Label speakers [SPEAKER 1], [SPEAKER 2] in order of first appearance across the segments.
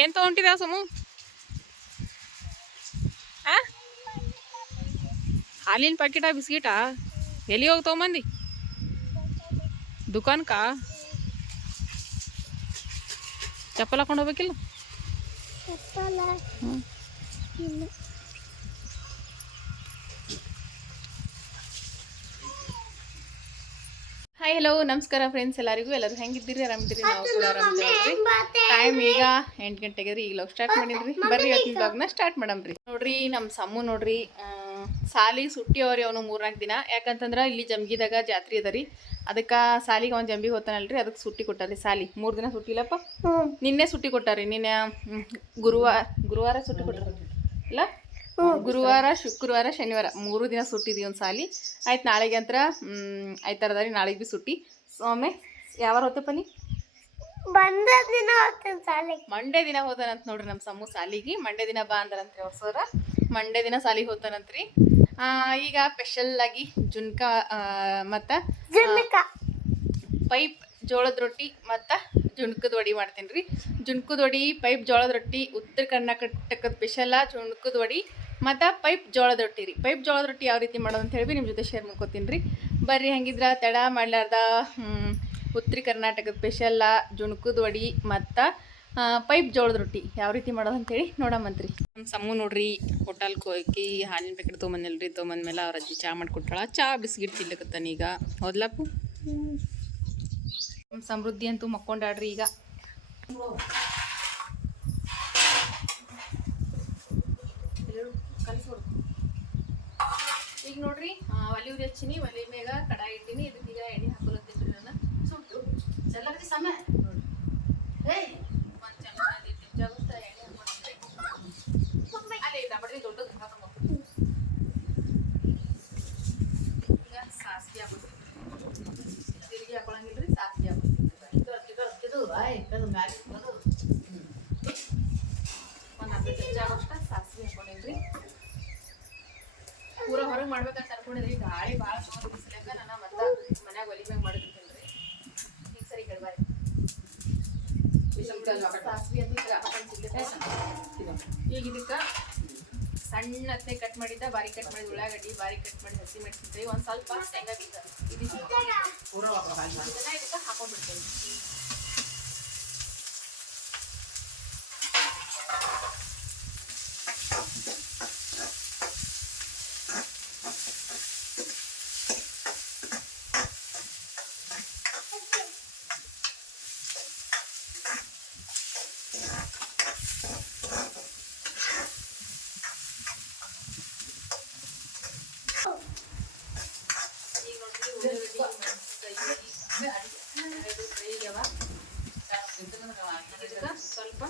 [SPEAKER 1] ಏನ್ ತಗೊಂಟಿದ ಸುಮು? ಆ? ಹಾಲಿನ ಪ್ಯಾಕೆಟಾ ಬಿಸ್ಕಿಟಾ? ಎಲ್ಲಿ ಹೋಗಿ ತಗೊಂಬಂದಿ? ದುಕಾನ್ಕ? ಚಪ್ಪಲ್ ಹಾಕೊಂಡು ಹೋಗ್ಬೇಕಿಲ್ಲ ಹ್ಮ್. ಹಲೋ ನಮಸ್ಕಾರ ಫ್ರೆಂಡ್ಸ್ ಎಲ್ಲರಿಗೂ? ಎಲ್ಲರೂ ಹೆಂಗಿದ್ದೀರಿ? ಆರಾಮಿದ್ದೀರಿ? ನಾವು ಕೂಡ ಆರಾಮಿದ್ದೀವಿ ಟೈಮ್ ಈಗ ಎಂಟು ಗಂಟೆಗೆ ರೀ ಈಗ ಸ್ಟಾರ್ಟ್ ಮಾಡಿದ್ರಿ. ಬರ್ರಿ ಇವತ್ತಿನ ಬ್ಲಾಗ್ನ ಸ್ಟಾರ್ಟ್ ಮಾಡಮ್ರಿ ನೋಡ್ರಿ ನಮ್ಮ ಸಮ್ಮು ನೋಡ್ರಿ ಸಾಲಿ ಸುಟ್ಟಿ ಅವ್ರಿ ಅವನು ಮೂರ್ನಾಲ್ಕು ದಿನ. ಯಾಕಂತಂದ್ರೆ ಇಲ್ಲಿ ಜಮ್ಗಿದಾಗ ಜಾತ್ರೆ ಅದ ರೀ. ಅದಕ್ಕೆ ಸಾಲಿಗೆ ಅವ್ನು ಜಂಬಿಗೆ ಹೋಗ್ತಾನಲ್ರಿ ಅದಕ್ಕೆ ಸುಟ್ಟಿ ಕೊಟ್ಟಾರಿ ಸಾಲಿ. ಮೂರು ದಿನ ಸುಟ್ಟಿ ಇಲ್ಲಪ್ಪ? ನಿನ್ನೆ ಸುಟ್ಟಿ ಕೊಟ್ಟಾರಿ ನಿನ್ನೆ ಗುರುವಾರ ಗುರುವಾರ ಸುಟ್ಟಿ ಕೊಟ್ಟಾರ ಇಲ್ಲ? ಗುರುವಾರ ಶುಕ್ರವಾರ ಶನಿವಾರ ಮೂರು ದಿನ ಸುಟ್ಟಿದ್ವಿ ಒಂದು ಸಾಲಿ ಆಯ್ತು ನಾಳೆಗೆ ಅಂತರ ಆಯ್ತಾರದ ರೀ ನಾಳೆಗೆ ಭೀ ಸುಟ್ಟಿ. ಸೊಮ್ಮೆ ಯಾವಾರ ಹೋತಪ್ಪ ನೀ
[SPEAKER 2] ಬಂದ ದಿನ ಹೋಗ್ತೇನೆ
[SPEAKER 1] ಮಂಡೇ ದಿನ ಹೋತಾನಂತ ನೋಡ್ರಿ ನಮ್ಮ ಸಮ್ಮು ಸಾಲಿಗೆ. ಮಂಡೇ ದಿನ ಬಾ ಅಂದ್ರಂತ್ರಿ ಹೊಸರ ಸರ. ಮಂಡೇ ದಿನ ಸಾಲಿಗೆ ಹೋತಾನಂತ್ರಿ. ಆ, ಈಗ ಸ್ಪೆಷಲ್ ಆಗಿ ಜುನ್ಕ ಮತ್ತ ಪೈಪ್ ಜೋಳದ ರೊಟ್ಟಿ ಮತ್ತ ಜುಣ್ಕದ ವಡಿ ಮಾಡ್ತೀನಿ ರೀ ಜುಣ್ಕದ ವಡಿ ಪೈಪ್ ಜೋಳದ ರೊಟ್ಟಿ ಉತ್ತರ ಕರ್ನಾಟಕದ ಸ್ಪೆಷಲ ಜುಣ್ಕದ ವಡಿ. ಮತ್ತು ಪೈಪ್ ಜೋಳದ ರೊಟ್ಟಿ ರೀ. ಪೈಪ್ ಜೋಳದ ರೊಟ್ಟಿ ಯಾವ ರೀತಿ ಮಾಡೋದು ಅಂತ ಹೇಳಿ ನಿಮ್ಮ ಜೊತೆ ಶೇರ್ ಮಾಡ್ಕೋತೀನಿ ರೀ. ಬರ್ರಿ ಹಂಗಿದ್ರ? ತಡ ಮಾಡ್ಲಾರ್ದ ಉತ್ತರ ಕರ್ನಾಟಕದ ಸ್ಪೆಷಲ್ಲ ಜುಣುಕದ ವಡಿ ಮತ್ತು ಪೈಪ್ ಜೋಳದ ರೊಟ್ಟಿ ಯಾವ ರೀತಿ ಮಾಡೋದು ಅಂತೇಳಿ ನೋಡಮ್ಮಂತ್ರಿ ನಮ್ಮ ಸಮ್ಮು ನೋಡ್ರಿ ಹೋಟೆಲ್ಗೆ ಹೋಗಿ ಹಾಲಿನ ಪ್ಯಾಕೆಟ್ ತೊಗೊಂಬಂದಿಲ್ರಿ ತೊಗೊಂಬಂದ್ಮೇಲೆ ಅವ್ರ ಅಜ್ಜಿ ಚಹಾ ಮಾಡಿಕೊಟ್ಟಾಳ ಚಾ ಬಿಸ್ಕಿಟ್ ತಿನ್ಲಿಕ್ಕತ್ತಾನ ಈಗ. ಹೌದ್ಲಪ್ಪು? ನಮ್ಮ ಸಮೃದ್ಧಿ ಅಂತೂ ಮಕ್ಕೊಂಡಾಡ್ರಿ ಈಗ. ಒಲಿ ಉರಿ ಹಚ್ಚಿನಿ ಒಲಿ ಮ್ಯಾಗ ಕಡಾಯಿ ಇಟ್ಟಿನಿ ಈಗ ಎಣ್ಣೆ ಹಾಕೊಳತ್ತೀನಿ ನಾನು. ಸುಟ್ಟು. ಚಲ್ಲಕತ್ತಿ ಸಮ ಏಯ್ ಒಂದು ಚಮಚ ಚಮಚ ಆಗುತ್ತ ಎಣ್ಣೆ ಹಾಕೊಳ್ತೀನಿ ಅಲ್ಲೇ ಡಬಡಿ ದೊಡ್ಡದು ಹಾಕೊಂಡ್ಬರ್ತೀನಿ ಈಗ ಸಾಸಿವೆ ಆಗ್ಬಿಟ್ಟು ತಿರುಗಿ ಹಾಕೊಳಂಗಿಲ್ರಿ, ಸಾಸಿವೆ ಆಗ್ಬಿಟ್ಟು ಒಂದು ಅರ್ಧ ಚಮಚ ಆಗೋಷ್ಟ ಹಾಕೊಂಡಿನ್ರಿ ಪೂರ ಹೊರಗೆ ಮಾಡ್ಬೇಕಂತ ಅನ್ಕೊಂಡಿದ್ರಿ ಗಾಳಿ ಭಾಳ ಜೋರ್ ಬಿಸಿಲಾಗ ನಾನು ಮತ್ತೆ ಮನ್ಯಾಗ ಒಲಿ ಮ್ಯಾಗ ಮಾಡಿರ್ತೀನಿ ಈಗ ಸರಿ ಸಾಸಿವೆ ಅಂತ ಈಗ ಇದಕ್ಕೆ ಸಣ್ಣ ಹತ್ತೆ ಕಟ್ ಮಾಡಿದ್ದ ಬಾರಿ ಕಟ್ ಮಾಡಿದ ಉಳ್ಳಾಗಡ್ಡಿ ಬಾರಿ ಕಟ್ ಮಾಡಿ ಹಸಿ ಮೆಣಸಿನ್ಕಾಯಿ ಒಂದ್ ಸ್ವಲ್ಪ ಶೇಂಗಾ ಬೀಜ. ಇದಿಷ್ಟು ಇದನ್ನ ಇದಕ್ಕೆ ಹಾಕೊಂಡ್ಬಿಡ್ತೇವೆ ಈಗ ನೋಡ್ರಿ ಉಳ್ಳಾಗಡ್ಡಿ ಮೆಣಸಿನ್ಕಾಯಿ ಎರಡು ಫ್ರೈ ಆಗ್ಯಾವ ಇದಕ್ಕೆ ಸ್ವಲ್ಪ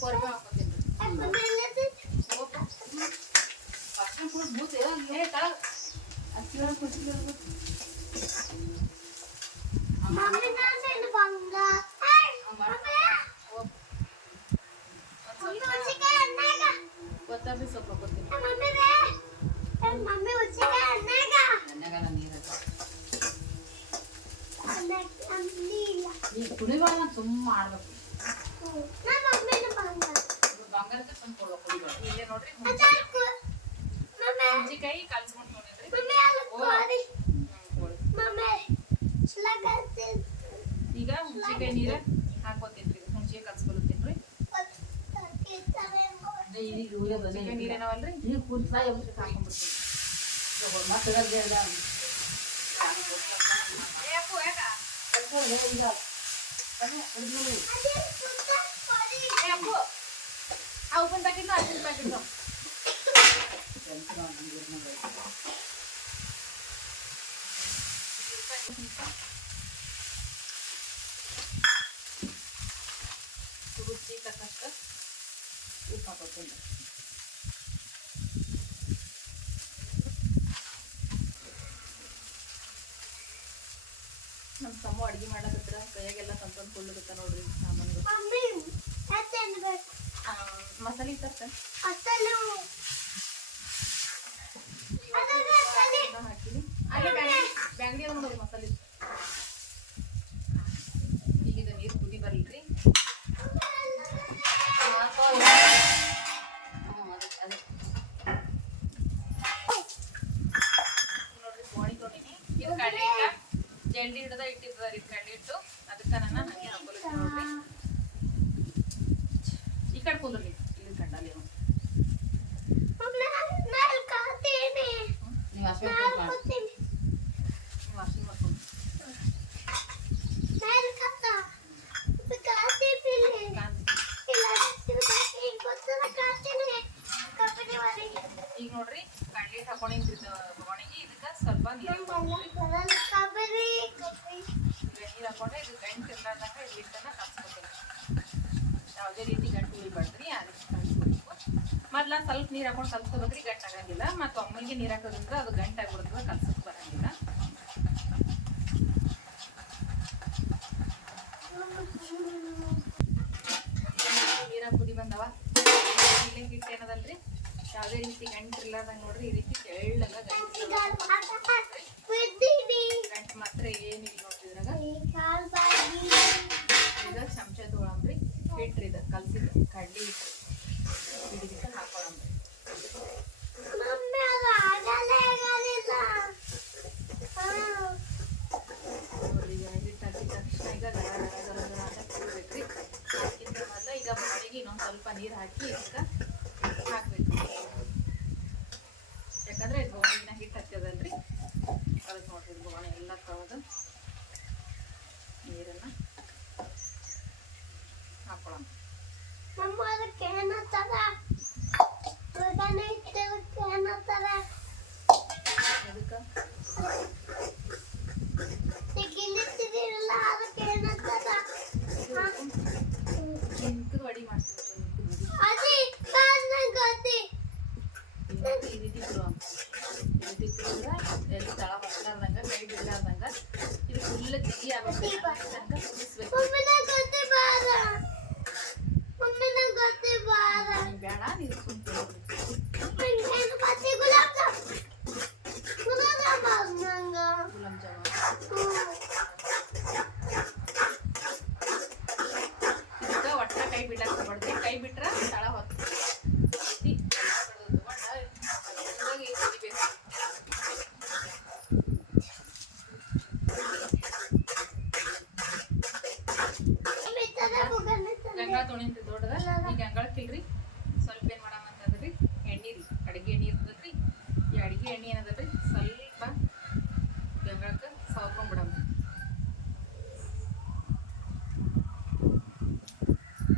[SPEAKER 1] ಕೊರ್ಬೆ ಹಾಕೋತೀನಿ
[SPEAKER 2] ಮಮ್ಮಿ ನಾನು ಬಂದ ಮಮ್ಮಿ ಉಚ್ಚಿಕಾಯಿ ಅನ್ನಾಗ
[SPEAKER 1] ಕೊತ್ತಂಬರಿ ಸೊಪ್ಪು ಹಾಕೋತೀನಿ
[SPEAKER 2] ಮಮ್ಮಿ ರೇ ಮಮ್ಮಿ ಉಚ್ಚಿಕಾಯಿ ಅನ್ನಾಗ ಅನ್ನಾಗ ಇಲ್ಲ
[SPEAKER 3] ಸುಮ್ಮ ಮಾಡ್ಬೇಕು ಬಂಗಾರಕ್ಕೆ ತಂದು ಕೊಡ್ಬೇಕು
[SPEAKER 1] ಇಲ್ಲೇ ನೋಡ್ರಿ
[SPEAKER 2] ಮಮ್ಮಿ ಸ್ಲಗತ್ತೆ
[SPEAKER 1] ಈಗ ಹುಂಚಿಕಾಯಿ ನೀರ ಹಾಕೋತೀನಿ ರೀ ಹುಂಚಿಕಾಯಿ ಕಲ್ಸ್ಕೊಳತ್ತೀನಿ ಹುಂಚಿಕಾಯಿ ನೀರ್ ಏನವಲ್ರಿ?
[SPEAKER 3] ನೀವು ಕುಂತ
[SPEAKER 1] ಹಾಕೊಂಡ್ಬಿಡ್ತೀನಿ.
[SPEAKER 3] ಮತ್ತೆ
[SPEAKER 1] ಏ ಅಪ್ಪು ಯಾಕ ಏ ಅಪ್ಪು ಆ ಉಪ್ಪಿನ ಪ್ಯಾಕೆಟ್ ಪ್ಯಾಕೆಟ್ ರುಚಿ ತಕ್ಕಷ್ಟ ಉಪ್ಪು ಹಾಕೋತೀನಿ ನಮ್ಮ ತಮ್ಮ ಅಡ್ಗೆ ಮಾಡಕತ್ರ ಕೈಯಾಗೆಲ್ಲ ತಂತಂದು ಕೊಳ್ಳುತ್ತ ನೋಡ್ರಿ ಸಾಮಾನು
[SPEAKER 2] ಮಮ್ಮಿ ಮತ್ತೆ ಬ್ಯಾಂಗ್ಡಿ
[SPEAKER 1] ಒಂದು ಮಸಾಲೆ ಈಗ ಇದು ನೀರು ಕುದಿ ಬರಲ್ರಿ ನೋಡ್ರಿ ಕೋಣಿ ತೊಗೊಂಡಿನಿ ಇದು ಕಣ್ಣಿಟ್ಟ ಜಂಡಿ ಹಿಡ್ದ ಇಟ್ಟಿದ್ದ ರೀ ಕಣ್ಣಿಟ್ಟು ಅದಕ್ಕೆ ನನ್ನ ಹಾಗೆ ಹಾಕೊಲಿಕ್ಕೆ ಈ ಕಡೆ ಕುಂದ್ರಿ ಇಲ್ಲಿ ಕಂಡಲ್ಲಿ
[SPEAKER 3] ನೀವು
[SPEAKER 1] ಒಣಗಿ ಇದಕ್ಕೆ ಸ್ವಲ್ಪ ನೀರು ನೀರು ಹಾಕೊಂಡ್ರೆ ಇದು ಗಂಟು ಇರ್ಲಾರ್ದಂಗ ಹಿಟ್ಟನ್ನ ಕಲ್ಸ್ಕೊತೀನಿ ಯಾವುದೇ ರೀತಿ ಗಂಟು ಉಳಿಬಾರ್ದ್ರಿ ಅದಕ್ಕೆ ಕಲ್ಸ್ಕೊಬೇಕು ಮೊದ್ಲ ಸ್ವಲ್ಪ ನೀರು ಹಾಕೊಂಡು ಕಲ್ಸ್ಕೋಬೇಕ್ರಿ ಗಂಟು ಆಗಂಗಿಲ್ಲ. ಮತ್ತು ಅಮ್ಮನಿಗೆ ನೀರು ಹಾಕೋದ್ರಿಂದ ಅದು ಗಂಟಾಗ್ಬಿಡ್ತದೆ ಕಲ್ಸಕ್ಕೆ ಬರಂಗಿಲ್ಲ. ನೀರ ಕುದಿ ಬಂದವ. ಇಲ್ಲಿ ಹಿಟ್ಟು ಏನದಲ್ರಿ? ಯಾವುದೇ ರೀತಿ ಗಂಟು ಇರ್ಲಾರ್ದಂಗ ನೋಡ್ರಿ, ಈ ರೀತಿ ತೆಳ್ಳಗ ಗಂಟು ಮಾತ್ರ ಏನಿಲ್ಲ
[SPEAKER 2] ಬಾಗಿ
[SPEAKER 1] ಈಗ ಚಮಚ ತೊಗೊಳಂಬ್ರಿ ಹಿಟ್ರಿ ಇದು ಕಲ್ಸಿದ ಕಡ್ಲಿ ಹಿಟ್ಟು. ಹಿಡಿದಿಟ್ಟು ಹಾಕೊಳಂಬ್ರಿ. ಈಗ ಬಾಳಿಗೆ ಇನ್ನೊಂದು ಸ್ವಲ್ಪ ನೀರು ಹಾಕಿ, ಇದಕ್ಕೆ ಹಾಕ್ಬೇಕು ಯಾಕಂದ್ರೆ ಇದು ಗೋಣಿನ ಹಿಟ್ಟು ಹತ್ತದಲ್ರಿ ಅದಕ್ಕೆ ನೋಡ್ರಿ ಇದು ಗೋಣಿ ಎಲ್ಲ ತೊಳೆದು ನೀರನ್ನ ಹಾಕೊಳಂಬ್ರಿ
[SPEAKER 2] ನಮ್ಮ ಅದಕ್ಕೆ ಏನಂತಾರ ಉದಾಹರಣೆ ಇಟ್ಟದಕ್ಕೆ ಏನಂತಾರ
[SPEAKER 1] ಅದಕ್ಕೆ
[SPEAKER 2] ತೆಗಿಲಿತ್ತಿದಿರಲ್ಲ ಅದಕ್ಕೆ ಏನಂತಾರ
[SPEAKER 1] ಚಿಂಕದ ವಡಿ ಮಾಡ್ತೀವಿ ಚಿಂಕದ ವಡಿ
[SPEAKER 2] ಅದಿ ಕಾರಣ ಗತಿ
[SPEAKER 1] ಇನ್ನೊಂದು ಈ ರೀತಿ ಬಿಡುವ ಈ ರೀತಿ ಬಿಡಿದ್ರೆ ಎಲ್ಲಿ ತಳ ಹೊಸ್ಲಾರ್ದಂಗ ಕೈ ಬಿಡ್ಲಾರ್ದಂಗ ಇದು ಫುಲ್ ಜಿಗಿ ಆಗ್ಬೇಕು ತನಕ ಕುದಿಸ್ಬೇಕು
[SPEAKER 2] ಮಮ್ಮಿನ ಗತಿ ಬಾರ ಮಮ್ಮಿನ ಗತಿ ಬಾರ
[SPEAKER 1] ನೀನ್ ಬೇಡ ನೀರು ಸುಮ್ನೆ
[SPEAKER 2] ಏನು ಮತ್ತೆ ಗುಲಾಬ್ ಜಾಮ್ ಗುಲಾಬ್ ಜಾಮ್ ಬಾರ್ ನಂಗ
[SPEAKER 1] ಗುಲಾಬ್ ಜಾಮ ಇದಕ್ಕೆ ಒಟ್ಟ ಕೈ ಬಿಡಕ್ ಹೋಗ್ಬಾರ್ದು ಕೈ ಬಿಟ್ರ ತಳ ಹೊತ್ತು ಈ ಕಡ್ದು ತಗೊಂಡ ಹಂಗಾಗಿ ಕುದಿಬೇಕು
[SPEAKER 2] ಮಿತ್ತದ ಬುಗನ
[SPEAKER 1] ಗಂಗಾಳ ತೊಣಿಂತ ದೊಡ್ಡದ ಈ ಗಂಗಾಳಕ್ಕಿಲ್ರಿ ಸ್ವಲ್ಪ ಏನ್ ಮಾಡಾಮ ಅಂತಂದ್ರಿ ಎಣ್ಣೆ ರೀ ಅಡಿಗೆ ಎಣ್ಣೆ ಇರ್ತದ್ರಿ ಈ ಅಡಿಗೆ ಎಣ್ಣೆ ಏನದಲ್ರಿ ಸ್ವಲ್ಪ ಗಂಗಾಳಕ್ಕೆ ಸವಕೊಂಡ್ಬಿಡಮ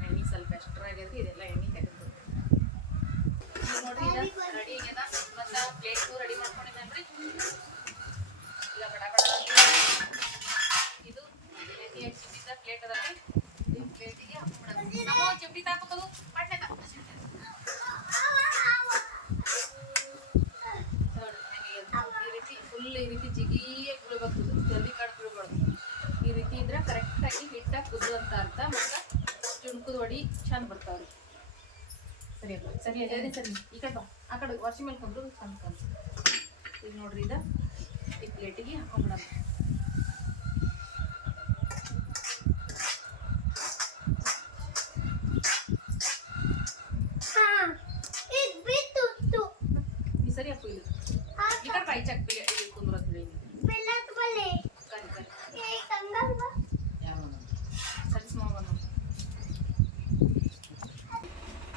[SPEAKER 1] ಎಣ್ಣೆ ಸ್ವಲ್ಪ ಎಕ್ಸ್ಟ್ರಾ ಆಗೈತಿ ಇದೆಲ್ಲ ಎಣ್ಣೆ ತೆಗೆದು ನೋಡ್ರಿ ಇದ ರೆಡಿ ಆಗ್ಯದ ಮತ್ತ ಪ್ಲೇಟ್ ರೆಡಿ ಮಾಡ್ಕೊಂಡಿದ್ದೇನ್ರಿ ಈಗ ಬಡ ಬಡ ಅಂತ ಇದು ಎಣ್ಣೆ ಹಚ್ಚಿದ್ದ ಪ್ಲೇಟ್ ಅದಲ್ರಿ ಈ ಪ್ಲೇಟಿಗೆ ಹಾಕ್ಬಿಡೋದು ನಾವು ಚಿಮ್ಟಿ ತಾಕೋದು ಪಟ್ಟೆ ನೋಡ್ರಿ ಹೆಂಗೆ ಈ ರೀತಿ ಫುಲ್ ಈ ರೀತಿ ಜಿಗಿಯೇ ಬೀಳ್ಬೇಕು ಇದು. ಜಲ್ದಿ ಕಡ್ ಬೀಳ್ಬಾರ್ದು ಈ ರೀತಿ ಇದ್ರೆ ಕರೆಕ್ಟಾಗಿ ಹಿಟ್ಟಾಗಿ ಕುದ್ದು ಅಂತ ಅರ್ಥ. ಮತ್ತು ಹೊಡಿ ವಡಿ ಚಂದ ಬರ್ತಾವ್ರಿ. ಸರಿ ಸರಿ ಅದೇ ಸರಿ. ಈ ಕಡೆ ಬಾ. ಆ ಕಡೆ ವರ್ಷ ಮೇಲೆ ಕೊಂಡ್ರು ಚಂದ ಕಲ್ಸಿ ಈಗ ನೋಡ್ರಿ ಇದು ಈ ಪ್ಲೇಟಿಗೆ ಹಾಕೊಂಡ್ಬಿಡೋಣ
[SPEAKER 2] ಹಾ ಇದು ಬಿತ್ತು
[SPEAKER 1] ಈ ಸರಿ ಅಪ್ಪ ಇಲ್ಲಿ ಈ ಕಡೆ ಬಾ ಈಚೆ ಹಾಕ್ಬಿಡಿ ಇಲ್ಲಿ ಕುಂದ್ರ ಹೇಳಿ
[SPEAKER 2] ಬೆಲ್ಲದ ಬಲೆ
[SPEAKER 1] ಕರಿ ಕರಿ
[SPEAKER 2] ಏ ಕಂಗಲ್ ಬಾ
[SPEAKER 3] ಯಾರು
[SPEAKER 1] ಸರಿ ಸ್ಮಾಲ್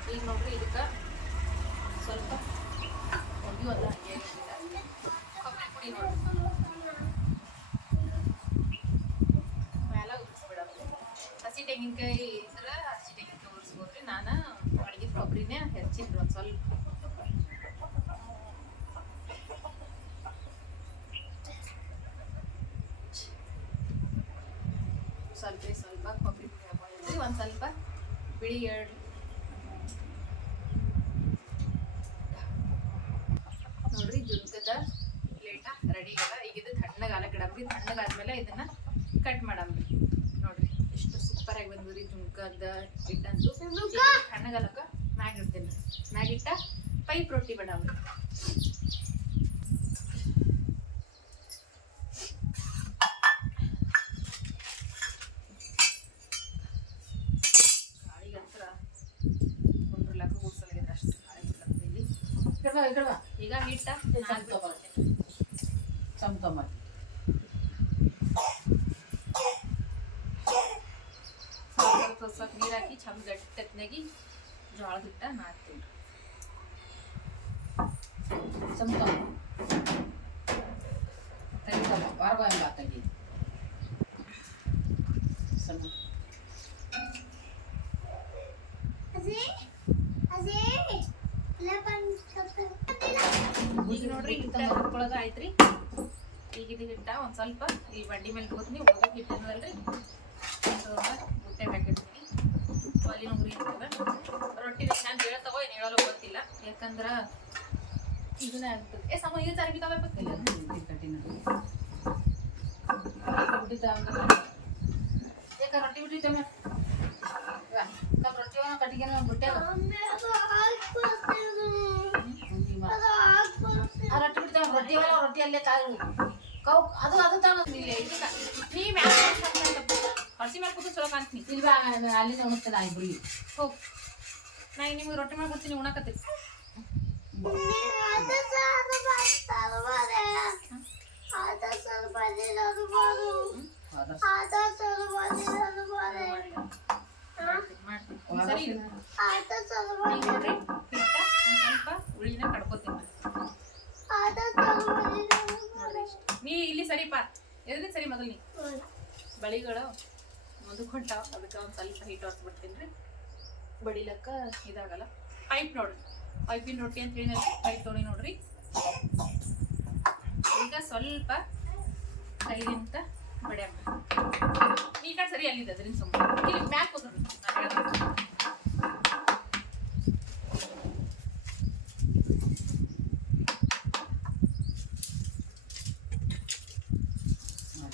[SPEAKER 1] ಈಗ ನೋಡ್ರಿ ಇದಕ್ಕೆ ಸ್ವಲ್ಪ ಒಗ್ಯುವಲ್ಲ ಹಂಗೆ ಇರ್ಲಿಲ್ಲ. ಕೊಬ್ಬರಿ ಪುಡಿ ನೋಡ್ರಿ ಮ್ಯಾಲ ಉದಿಸ್ಬಿಡೋದು ಹಸಿ ತೆಂಗಿನಕಾಯಿ ಇದ್ರೆ ಹಸಿ ತೆಂಗಿನಕಾಯಿ ಉರಿಸ್ಬೋದ್ರಿ ನಾನು ಅಡುಗೆ ಕೊಬ್ಬರಿನೇ ಹೆಚ್ಚಿದ್ರು ಒಂದು ಸ್ವಲ್ಪ ಸ್ವಲ್ಪ ಸ್ವಲ್ಪ ಕೊಬ್ಬರಿ ಪುಡಿ ಹಾಕೊಂಡಿದ್ರಿ ಒಂದು ಸ್ವಲ್ಪ ಬಿಳಿ ಎರಡು ನೋಡ್ರಿ ಜುನ್ಕದ ಪ್ಲೇಟ ರೆಡಿ ಅದ. ಈಗ ಇದು ತಣ್ಣಗಾಲಕ್ಕೆ ಇಡಮ್ರಿ ತಣ್ಣಗಾದ್ಮೇಲೆ ಇದನ್ನ ಕಟ್ ಮಾಡಮ್ರಿ ನೋಡ್ರಿ ಎಷ್ಟು ಸೂಪರ್ ಆಗಿ ಬಂದ್ರಿ ಜುನ್ಕದ ಹಿಟ್ಟಂತೂ? ತಣ್ಣಗಾಲಕ್ಕ ಮ್ಯಾಗ ಮ್ಯಾಗಿಟ್ಟ ಪೈಪ್ ರೊಟ್ಟಿ ಬೇಡಮ್ರಿ
[SPEAKER 3] চমচমাট
[SPEAKER 1] ಸ್ವಲ್ಪ ನೀರು ಹಾಕಿ ಚಂದ ಗಟ್ಟಿಯಾಗಿ ಜೋಳದ ಹಿಟ್ಟನ್ನು ಹಾಕ್ತೀನಿ
[SPEAKER 3] ಚಮಚಮ ತೆಗಿತಮ್ಮ ಬಾರ್ಬ ಎಂಬ ತೆಗಿ ಸಮ
[SPEAKER 1] ಈಗ ನೋಡ್ರಿ ಇಂಥ ಒಳಗೆ ಆಯ್ತ್ರಿ ಒಂದ್ ಸ್ವಲ್ಪ ಈ ಬಂಡಿ ಮೇಲೆ ಇಟ್ಕೋತೀನಿ ಒಳಗೆ ಹಿಟ್ಟು ಅನ್ನೋದಲ್ರಿ ಬುಟ್ಟೆ ಹಾಕಿರ್ತೀನಿ. ಒಲಿ ಉಗುರಿ ಇರ್ತದ. ರೊಟ್ಟಿ ನಾನು ಹೇಳ್ತಾವೋ ಏನು ಹೇಳಲು ಗೊತ್ತಿಲ್ಲ. ಯಾಕಂದ್ರ ಇದನ್ನ ಆಗ್ತದೆ ಏ ಸಮ ಇದು ತರಗಿ ತಗೋಬೇಕಿಲ್ಲ
[SPEAKER 3] ಕಟ್ಟಿನ ಬಿಟ್ಟಿದ್ದ
[SPEAKER 1] ಯಾಕ ರೊಟ್ಟಿ ಬಿಟ್ಟಿದ್ದೆ
[SPEAKER 3] ನಮ್ಮ ರೊಟ್ಟಿ ಕಟ್ಟಿಗೆ ಬಿಟ್ಟೆ
[SPEAKER 2] ಅದು ಹಾಕ್ಬಿಡ್ತೀನಿ ಅದು ಹಾಕ್ಬಿಡ್ತೀನಿ
[SPEAKER 3] ಆ ರೊಟ್ಟಿ ಬಿಡ್ತಾವ ರೊಟ್ಟಿ ಮೇಲೆ ರೊಟ್ಟಿ ಅಲ್ಲೇ ಕಾಲು. ಕೌ ಅದು ಅದು ತಾನು
[SPEAKER 1] ನೀ ಮ್ಯಾಲ ಹಸಿ ಮೇಲೆ ಕೂತು ಚಲೋ ಕಾಣ್ತೀನಿ
[SPEAKER 3] ಇಲ್ಲಿ ಅಲ್ಲಿ ಉಣಿಸ್ತಾನೆ ಇಬ್ರಿಗೆ
[SPEAKER 1] ಹೋಗ್ ನಾ ನಿಮ್ಗೆ ರೊಟ್ಟಿ ಮಾಡ್ಕೊಡ್ತೀನಿ ಉಣಕತ್ತೀನಿ
[SPEAKER 2] ಅದು ಸಾರು
[SPEAKER 1] ಸ್ವಲ್ಪ ಉಳಿನ ಕಡ್ಕೋತೀನಿ
[SPEAKER 2] ಅದು ಸಾರು ಬಂದಿರೋದು
[SPEAKER 1] ನೋಡ್ರಿ ಇಷ್ಟು. ನೀ ಇಲ್ಲಿ ಸರಿಪ ಎದ್ರಿ ಸರಿ ಮೊದಲು ನೀ. ಬಳಿಗಳು ಮುಂದಕ್ಕೊಂಟಾವ ಅದಕ್ಕೆ ಒಂದು ಸ್ವಲ್ಪ ಹೀಟ್ ಹಾಕ್ಬಿಡ್ತೀನಿ ರೀ. ಬಡಿಲಕ್ಕ ಇದಾಗಲ್ಲ. ಪೈಪ್ ನೋಡ್ರಿ ಪೈಪಿನ ರೊಟ್ಟಿ ಅಂತ ಹೇಳಿ ಪೈಪ್ ತೊಗೊಂಡು ನೋಡ್ರಿ. ಈಗ ಸ್ವಲ್ಪ ಕೈಲಿಂತ ಬಡಿಯಮ್ಮ ಈ ಕಡೆ ಸರಿ ಅಲ್ಲಿದೆ ಅದ್ರಿಂದ ಸುಮ್ಮನೆ ಇಲ್ಲಿ ಮ್ಯಾಕ್ ಹೋದ್ರಿ ನಾನು ಹೇಳ್ದಂಗೆ.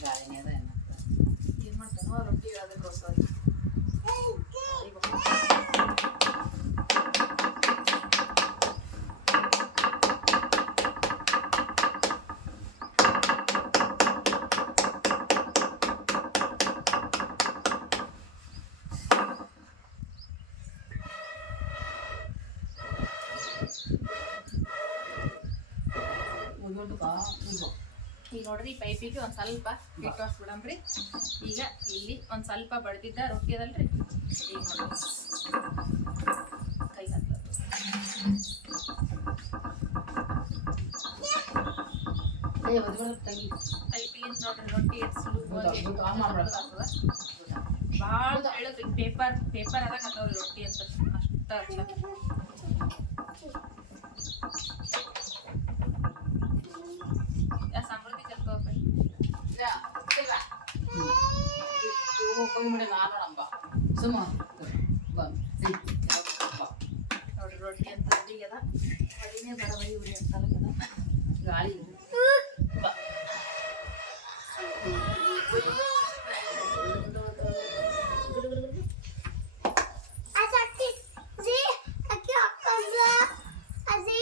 [SPEAKER 3] ಗಾಳಿನೇ ಅದ ಏನಾಗ್ತದೆ
[SPEAKER 1] ಏನ್ ಮಾಡ್ತಾನೋ ಆ ರೊಟ್ಟಿ ಅದಕ್ಕೆ ಹೊಸದು
[SPEAKER 3] ಮುಗಿದು ಕಾ ಮುಗು
[SPEAKER 1] ಈಗ ನೋಡ್ರಿ ಈ ಪೈಪಿಗೆ ಒಂದು ಸ್ವಲ್ಪ ಹಿಟ್ಟು ರೀ ಈಗ ಇಲ್ಲಿ ಒಂದು ಸ್ವಲ್ಪ ಬಡ್ದಿದ್ದ ರೊಟ್ಟಿ ಅದಲ್ರಿ ಈಗ ಕೈ ಪೈಪಿಲಿಂದ ನೋಡ್ರಿ ರೊಟ್ಟಿ. ಭಾಳ ಹೇಳದ್ರಿ ಪೇಪರ್ ಪೇಪರ್ ಅದಾಗ ಹತ್ತವ್ರಿ ರೊಟ್ಟಿ ಅಂತ. ಅಷ್ಟ ಚಂದ ಯಾ ಸಮೃದ್ಧಿ ಚಲ್ಕೋಬೇಕು
[SPEAKER 3] ಇಲ್ಲ ತೆಗ ಇವು ಕೊಯ್ ಮಾಡಿ ನಾನು ನಂಬ ಸುಮ್ಮ ಬಂದು
[SPEAKER 1] ನೋಡ್ರಿ ರೊಟ್ಟಿ ಅಂತ ರೆಡಿ ಅದ ಹೊಳಿನೇ ಬಡಬಡಿ ಉರಿ ಅಂತಲ್ಲ
[SPEAKER 3] ಗಾಳಿ ಬಾ
[SPEAKER 2] ಅಸಕ್ತಿ ಜಿ ಅಕ್ಕಿ ಹಾಕಂದ್ರ ಅಜಿ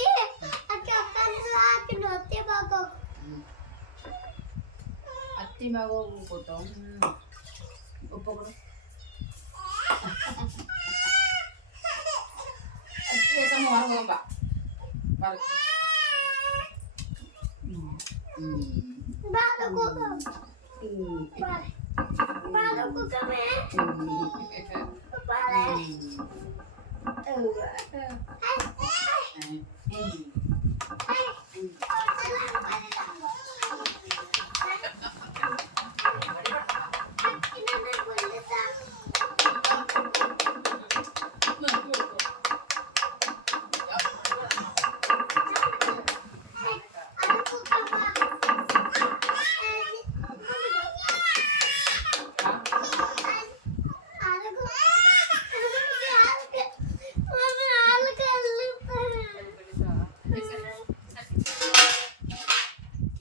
[SPEAKER 2] ಅಕ್ಕಿ ಹಾಕಂದ್ರ ಅಕ್ಕಿ ನೋತಿ ಬಾಗೋ
[SPEAKER 3] ಹತ್ತಿ ಮ್ಯಾಗ ಹೋಗಿ ಕೊಟ್ಟು ಉಪ್ಪು ಕೊಡು ಹತ್ತಿ ಸಮ ಹೊರಗೆ ಹೋಗಪ್ಪ ಹೊರಗೆ
[SPEAKER 2] ಬಾಲ ಕೂಗ ಬಾಲ ಬಾಲ ಕೂಗ ಮೇ ಬಾಲ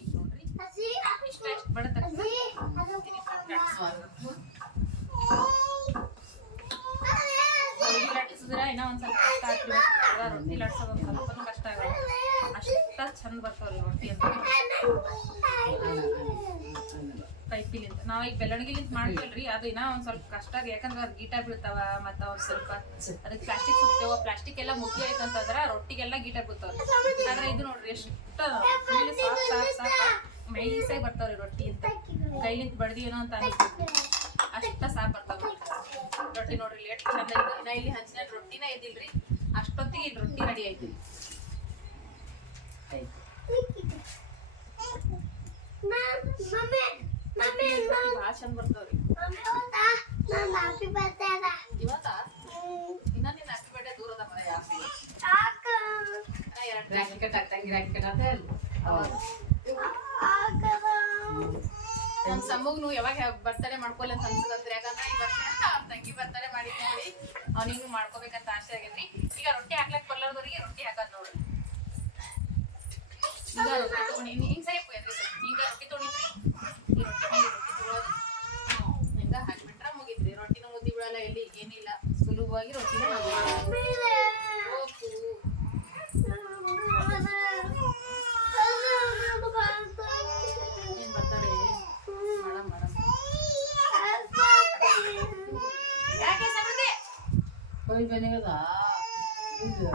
[SPEAKER 1] ಈಗ ನೋಡ್ರಿ ಇಷ್ಟ ಇಷ್ಟ ಬಡ ತಕ್ಷಣ ರೊಟ್ಟಿ ಲಟ್ಸಿದ್ರೆ ಇನ್ನೂ ಒಂದ್ ಸ್ವಲ್ಪ ಕಷ್ಟ ಆಗ್ತದೆ ರೊಟ್ಟಿ ಲಟ್ಸೋದು ಸ್ವಲ್ಪ ಕಷ್ಟ ಆಗಲ್ಲ ಅಷ್ಟ ಚಂದ ಬರ್ತಾವ್ರಿ ರೊಟ್ಟಿ ಅಂತ ಪೈಪಿಲಿಂದ ನಾವ್ ಈಗ ಬೆಳವಣಿಗೆಲಿಂದ ಮಾಡ್ತೀವಲ್ರಿ, ಅದು ಇನ್ನ ಒಂದ್ ಸ್ವಲ್ಪ ಕಷ್ಟ ರೀ. ಯಾಕಂದ್ರೆ ಅದ್ ಗೀಟ ಬೀಳ್ತಾವ ಮತ್ತ ಒಂದ್ ಸ್ವಲ್ಪ ಅದಕ್ಕೆ ಪ್ಲಾಸ್ಟಿಕ್ ಸುತ್ತೇವ. ಪ್ಲಾಸ್ಟಿಕ್ ಎಲ್ಲ ಮುಗಿ ಆಯ್ತು ಅಂತಂದ್ರ ರೊಟ್ಟಿಗೆಲ್ಲ ಗೀಟ ಬೀಳ್ತಾವ. ಆದ್ರೆ ಇದು ನೋಡ್ರಿ, ಎಷ್ಟು ಸಾಫ್ ಸಾಫ್ ಸಾಫ್ ಮೈಸಾಗಿ ಬರ್ತಾವ್ರಿ ರೊಟ್ಟಿ ಅಂತ. ಕೈಲಿಂದ ಬಡ್ದಿ ಏನೋ ಅಂತ ಅಷ್ಟ ಸಾಫ್ ಬರ್ತಾವ ರೊಟ್ಟಿ ನೋಡ್ರಿ ಲೇಟ್ ಚಂದ ಇನ್ನ ಇಲ್ಲಿ ಹಂಚಿನ ರೊಟ್ಟಿನ ಇದ್ದಿಲ್ರಿ ಅಷ್ಟೊತ್ತಿಗೆ ಇಲ್ಲಿ ರೊಟ್ಟಿ ರೆಡಿ ಆಯ್ತು ಭಾಳ ಚಂದ ಬರ್ತಾವ್ರಿ
[SPEAKER 2] ಅದ
[SPEAKER 1] ಇವತ್ತ? ಇನ್ನ ನಿನ್ನ ಹ್ಯಾಪಿ ದೂರದ ದೂರ ಅದ ಮನೆ ಎರಡು
[SPEAKER 3] ರಾಖಿ ಕಟ್ಟಾತ ಅವಾಗ
[SPEAKER 2] ಅಕ್ಕದ
[SPEAKER 1] ನಮ್ಮ ಸಮ್ಮಗ್ನು ಯಾವಾಗ ಬರ್ತಾರೆ ಮಾಡ್ಕೊಲ್ಲ ಅಂತ ಅನ್ಸುತ್ತೆ. ಯಾಕಂದ್ರೆ ಈ ವರ್ಷ ಅವ್ರ ತಂಗಿ ಬರ್ತಾರೆ ಮಾಡಿ ನೋಡಿ. ಅವ್ನಿಗೂ ಮಾಡ್ಕೋಬೇಕಂತ ಆಸೆ ಆಗೈತ್ರಿ. ಈಗ ರೊಟ್ಟಿ ಹಾಕ್ಲಕ್ ಬರ್ಲಾರ್ದವ್ರಿಗೆ ರೊಟ್ಟಿ ಹಾಕದ್ ನೋಡ್ರಿ ಈಗ ರೊಟ್ಟಿ ತಗೊಂಡಿನಿ ಹಿಂಗ್ ಸರಿ ಹೋಗ್ಯದ್ರಿ ಈಗ ರೊಟ್ಟಿ ತೊಗೊಂಡಿದ್ರಿ? ಈ ರೊಟ್ಟಿ ಮೇಲೆ ರೊಟ್ಟಿ ತಗೊಳ್ಳೋದು ಹಿಂಗ ಹಾಕ್ಬಿಟ್ರ ಮುಗಿದ್ರಿ ರೊಟ್ಟಿನ ಮುದ್ದಿ ಬಿಡಲ್ಲ ಎಲ್ಲಿ ಏನಿಲ್ಲ. ಸುಲಭವಾಗಿ ರೊಟ್ಟಿನ ಏನ್
[SPEAKER 3] ಹೋಯ್ ಬನ್ನಿಗದ ಇದು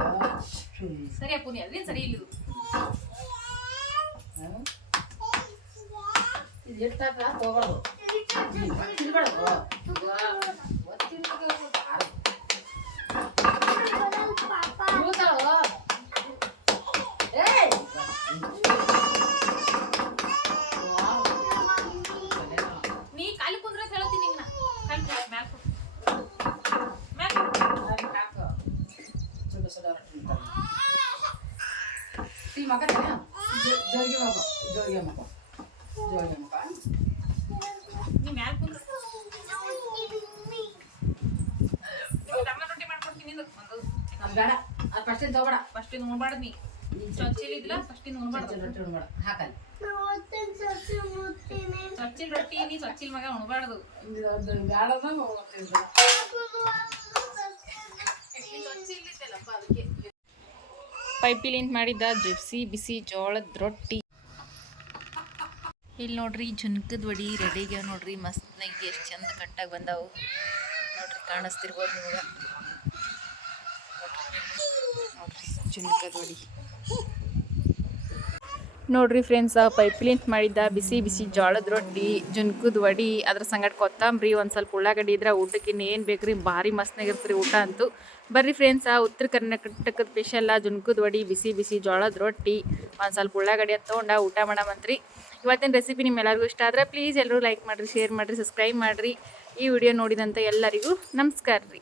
[SPEAKER 3] ಸುಳಿ
[SPEAKER 1] ಸರಿ ಅಪ್ಪುನಿ ಅದೇನ್ ಸರಿ ಇಲ್ಲ ಇದು
[SPEAKER 3] ಇದು ಎಷ್ಟಾಕ ಹೋಗ್ಬಾರ್ದು ತಿನ್ಬಾರ್ದು ಒತ್ತಿರ್ಬೇಕು ಕೂತಾಳು ಟೀ ಮಗನ ಜೋಗಿ ಮಗ ಜೋಗಿ ಮಗ ಜೋಗಿ ಮಗ.
[SPEAKER 1] ನೀ ಮ್ಯಾಲ್ ಕುಂದ್ರ. ರೊಟ್ಟಿ ಮಾಡ್ಕೊಡ್ತೀನಿ
[SPEAKER 3] ಬೇಡ ಅದು ಫಸ್ಟಿಂದ ತಗೋಬೇಡ.
[SPEAKER 1] ಫಸ್ಟ್ ಇದು ಉಣ್ಬಾರ್ದು ನೀ. ಚೊಚ್ಚಿಲ್ ಇದ್ದಿಲ್ಲ ಫಸ್ಟ್ ಇದು ಉಣ್ಬಾರ್ದು
[SPEAKER 3] ರೊಟ್ಟಿ ಉಣ್ಬೇಡ ಹಾಕಲ್ಲಿ.
[SPEAKER 1] ಚೊಚ್ಚಿಲ್ ರೊಟ್ಟಿ ನೀ ಚೊಚ್ಚಿಲ್ ಮಗ ಉಣ್ಬಾರ್ದು. ನೀ ಚೊಚ್ಚಿಲ್ ಇದ್ದಲ್ಲಪ್ಪ ಅದಕ್ಕೆ. ಪೈಪಿಲಿಂದ ಮಾಡಿದ್ದ ಜಿಪ್ಸಿ ಬಿಸಿ ಜೋಳದ ರೊಟ್ಟಿ. ಇಲ್ಲಿ ನೋಡ್ರಿ ಜುನ್ಕದ ವಡಿ ರೆಡಿಗೆ ನೋಡ್ರಿ. ಮಸ್ತ್ನಾಗಿ ಎಷ್ಟು ಚಂದ ಕಟ್ಟಾಗಿ ಬಂದಾವು. ನೋಡ್ರಿ ಕಾಣಿಸ್ತಿರ್ಬೋದು ನಿಮಗೆ. ನೋಡ್ರಿ ಜುನ್ಕದ ವಡಿ ನೋಡ್ರಿ ಫ್ರೆಂಡ್ಸ್ ಪೈಪ್ಲಿಂಟ್ ಮಾಡಿದ್ದ ಬಿಸಿ ಬಿಸಿ ಜೋಳದ ರೊಟ್ಟಿ, ಜುನ್ಕದ ವಡಿ, ಅದ್ರ ಸಂಗಡ ಕೊತ್ತಂಬರಿ, ಒಂದು ಸ್ವಲ್ಪ ಉಳ್ಳಾಗಡ್ಡಿ ಇದ್ರೆ ಊಟಕ್ಕೆ ಏನು ಬೇಕ್ರಿ, ಭಾರಿ ಮಸ್ತ್ನಾಗಿರ್ತೀರಿ ಊಟ ಅಂತೂ. ಬರ್ರಿ ಫ್ರೆಂಡ್ಸ್ ಉತ್ತರ ಕರ್ನಾಟಕದ ಸ್ಪೆಷಲ್ಲ ಜುನ್ಕದ ವಡಿ, ಬಿಸಿ ಬಿಸಿ, ಜೋಳದ ರೊಟ್ಟಿ, ಒಂದು ಸ್ವಲ್ಪ ಉಳ್ಳಾಗಡ್ಡಿ ಅಂತ ತೊಗೊಂಡ ಊಟ ಮಾಡಮಂತ್ರಿ ಇವತ್ತಿನ ರೆಸಿಪಿ ನಿಮ್ಮೆಲ್ಲರಿಗೂ ಇಷ್ಟ ಆದರೆ ಪ್ಲೀಸ್ ಎಲ್ಲರೂ ಲೈಕ್ ಮಾಡಿರಿ ಶೇರ್ ಮಾಡಿರಿ ಸಬ್ಸ್ಕ್ರೈಬ್ ಮಾಡಿರಿ. ಈ ವಿಡಿಯೋ ನೋಡಿದಂಥ ಎಲ್ಲರಿಗೂ ನಮಸ್ಕಾರ ರೀ